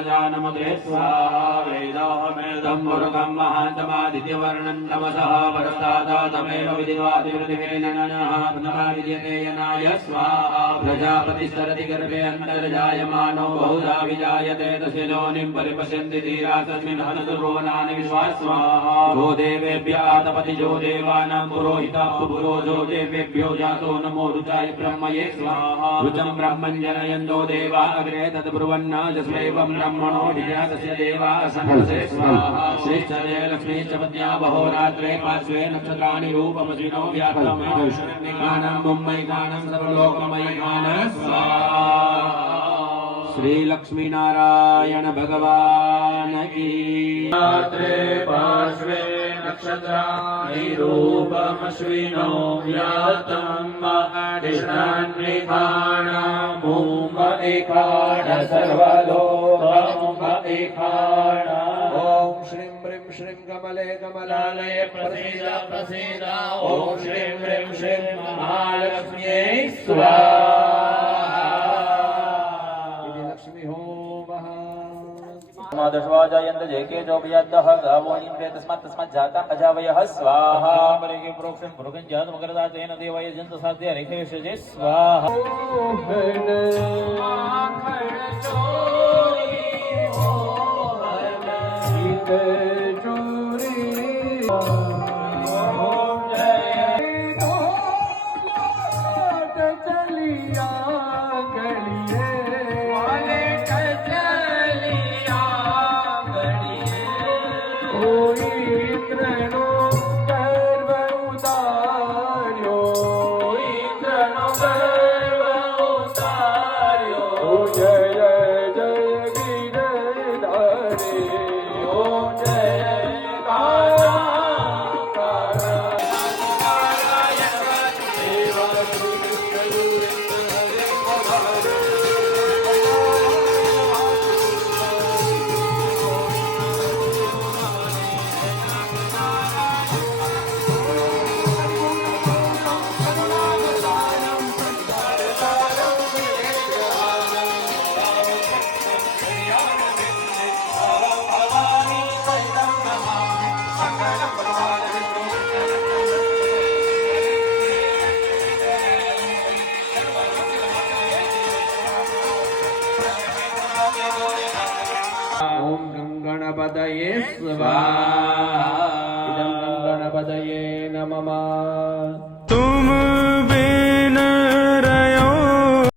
राजानमते स्वाहा वेदाहमेदं मुरुगं महान्तमादित्यवर्णं तमसः परस्तादमेव विदिवादिवृतिवेननः पुनः विद्यते यनाय स्वाहा प्रजापतिस्तरति गर्भे अन्तर्जायमानो बहुधा विजायते तस्य योनिं परिपश्यन्ति धीरा तस्मिन् हनतुर्वनानि विश्वास्वाहा जो देवेभ्यः तपति जो देवानां पुरोहितः पुरोजो देवेभ्यो जातो नमो रुचाय ब्रह्मये स्वाहा रुचं ब्रह्मं जनयन्तो देवा अग्रे तद्ब्रुवन्न जस्मैवं ब्रह्मणो विजातस्य देवा सन्नसे स्वाहा श्रीश्चर्ये लक्ष्मीश्च पत्न्या बहोरात्रे पार्श्वे नक्षत्राणि रूपमसिनो व्याप्तमैकानं मुम्मैकानं सर्वलोकमैकानं स्वाहा श्री लक्ष्मी नारायण भगवान की रात्रे पार्श्वे नक्षत्राणि रूपमश्विनो व्याप्तं कृष्णान्विखाणमुम एकाण सर्वलोकमुम एकाण ओम श्रीं ह्रीं श्रीं कमले कमलालये प्रसीद प्रसीद ओम श्रीं ह्रीं श्रीं महालक्ष्म्यै स्वाहा लक्ष्मी हो दशवाजायन्त जयके जोपयाद्दः गावो इन्द्रे तस्मात् जाता अजावयः स्वाहा परेके प्रोक्षं पुरुगं जातमकरदा तेन देवाय जन्त साध्य रेखेश जय स्वाहा ओम गणपतये स्वाहा इदं गणपतये नमः। तुम